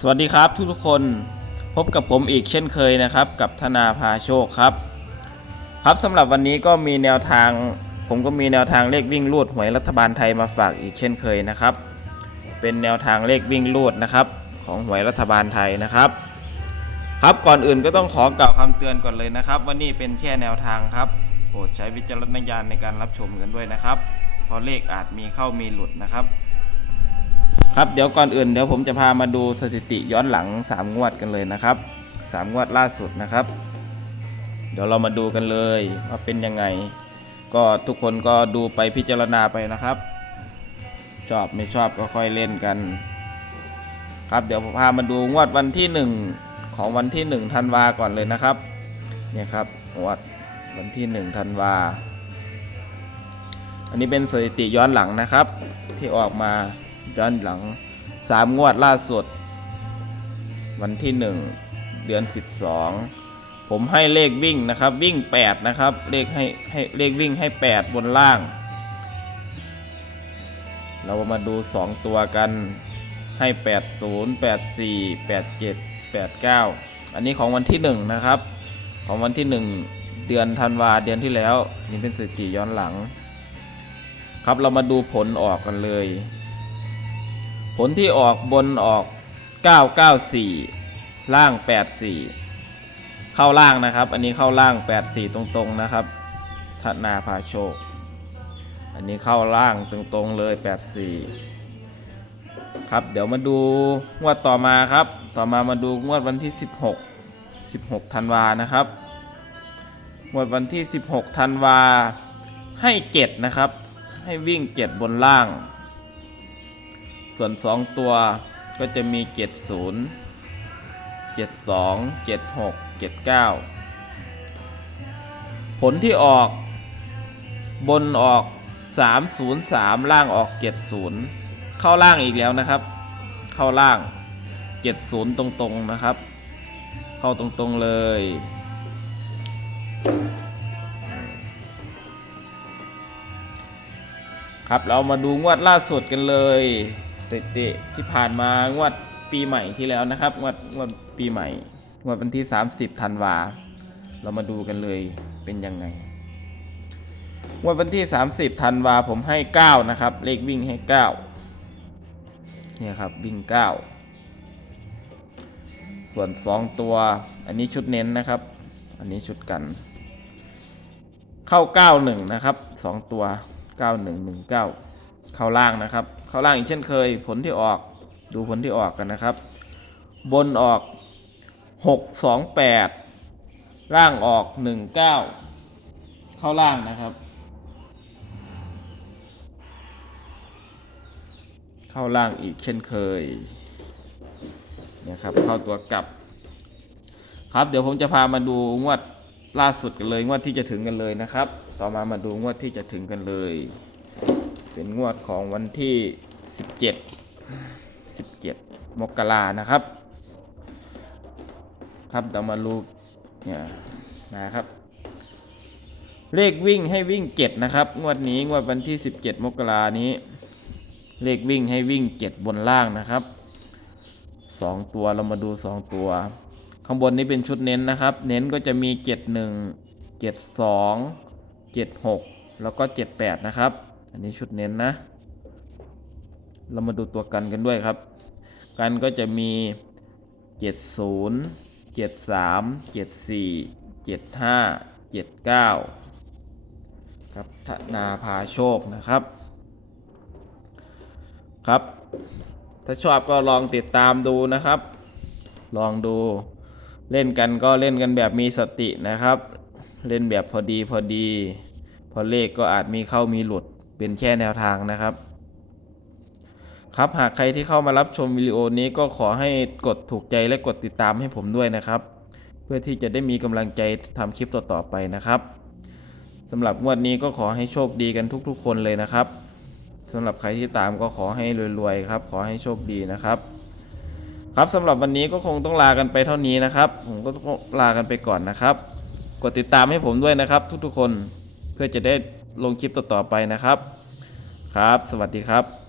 สวัสดีครับทุกทุกๆคนพบกับผมอีกเช่นเคยนะครับ กับธนาพาโชคครับ ครับสำหรับวันนี้ก็มีแนวทาง ผมก็มีแนวทางเลขวิ่งลูดหวยรัฐบาลไทยมาฝากอีกเช่นเคยนะครับ เป็นแนวทางเลขวิ่งลูดนะครับของหวยรัฐบาลไทยนะครับ ครับก่อนอื่นก็ต้องขอกล่าวคำเตือนก่อนเลยนะครับว่านี่เป็นแค่แนวทางครับโปรดใช้วิจารณญาณในการรับชมกันด้วยนะครับเพราะเลขอาจมีเข้ามีหลุดนะครับ ครับเดี๋ยวก่อนอื่นเดี๋ยวผมจะพามาดูสถิติย้อนหลัง 3 งวดกันเลยนะครับ 3 งวดล่าสุดนะครับ เดี๋ยวเรามาดูกันเลยว่าเป็นยังไง ก็ทุกคนก็ดูไปพิจารณาไปนะครับ ชอบไม่ชอบก็ค่อยเล่นกัน ครับเดี๋ยวพามาดูงวดวันที่ 1 ของวันที่1ธันวาก่อนเลยนะครับเนี่ยครับงวดวันที่1ธันวาอันนี้เป็นสถิติย้อนหลังนะครับ ที่ออกมา ย้อนหลัง3งวดล่าสุด วันที่1เดือน12ผมให้เลขวิ่งนะครับ วิ่ง8นะครับ เลขให้ให้เลขวิ่งให้8บนล่าง เรามาดู2ตัวกันให้80 84 87 89อันนี้ของวันที่1นะครับ ของวันที่1เดือนธันวาเดือนที่แล้ว นี่เป็นสถิติย้อนหลัง ครับเรามาดูผลออกกันเลย ผลที่ออกบนออก 994 ล่าง 84 เข้าล่างนะครับ อันนี้เข้าล่าง 84 ตรงๆนะครับธนาพาโชค อันนี้เข้าล่างตรงๆเลย 84 ครับ เดี๋ยวมาดูงวดต่อมาครับ ต่อมามาดูงวดวันที่ 16 16ธันวานะครับงวดวันที่ 16ธันวาให้ 7 นะครับ ให้วิ่ง 7 บนล่าง ส่วน 2 ตัวก็จะมี 70 72 76 79 ผลที่ออกบนออก 303 ล่างออก 70 เข้าล่างอีกแล้วนะครับ เข้าล่าง 70 ตรงๆนะครับ เข้าตรงๆเลยครับเรามาดูงวดล่าสุดกันเลย สถิติที่ผ่านมางวดปีใหม่ที่แล้วนะครับงวดงวดปีใหม่งวดวันที่ 30ธันวาเรามาดูกันเลยเป็นยังไงงวดวันที่ 30ธันวาผมให้ 9 นะครับ เลขวิ่งให้ 9 เนี่ยครับวิ่ง 9 ส่วน 2 ตัว อันนี้ชุดเน้นนะครับ อันนี้ชุดกัน เข้า 91 นะครับ 2 ตัว 9119 เข้าล่างนะครับ เข้าล่างอีกเช่นเคย ผลที่ออกดูผลที่ออกกันนะครับ บนออก 628 ล่างออก 19 เข้าล่างนะครับ เข้าล่างอีกเช่นเคยนะครับเข้าตัวกลับ ครับเดี๋ยวผมจะพามาดูงวดล่าสุดกันเลยงวดที่จะถึงกันเลยนะครับ ต่อมามาดูงวดที่จะถึงกันเลย เป็นงวดของวันที่ 17 17 มกรานะครับ ครับเดี๋ยวมาลูเนี่ยนะครับ เลขวิ่งให้วิ่ง 7 นะครับ งวดนี้งวดวันที่ 17 มกรานี้ เลขวิ่งให้วิ่ง 7 บนล่างนะครับ 2 ตัวเรามาดู 2 ตัว ข้างบนนี้เป็นชุดเน้นนะครับ เน้นก็จะมี 71 72 76 แล้วก็ 78 นะครับ อันนี้ชุดเน้นนะ เรามาดูตัวกันกันด้วยครับ กันก็จะมี 70 73 74 75 79 ครับธนาพาโชคนะครับ ครับ ถ้าชอบก็ลองติดตามดูนะครับ ลองดูเล่นกันก็เล่นกันแบบมีสตินะครับ เล่นแบบพอดีพอดี พอเลขก็อาจมีเข้ามีหลุด เป็นแค่แนวทางนะครับ ครับหากใครที่เข้ามารับชมวิดีโอนี้ก็ขอให้กดถูกใจและกดติดตามให้ผมด้วยนะครับ เพื่อที่จะได้มีกำลังใจทำคลิปต่อๆไปนะครับสำหรับงวดนี้ก็ขอให้โชคดีกันทุกๆ คนเลยนะครับสำหรับใครที่ตามก็ขอให้รวยๆครับ ขอให้โชคดีนะครับ ครับสำหรับวันนี้ก็คงต้องลากันไปเท่านี้นะครับ ผมก็ต้องลากันไปก่อนนะครับ กดติดตามให้ผมด้วยนะครับ ทุกๆคนเพื่อจะได้ ลงคลิปต่อๆไปนะครับ ครับ สวัสดีครับ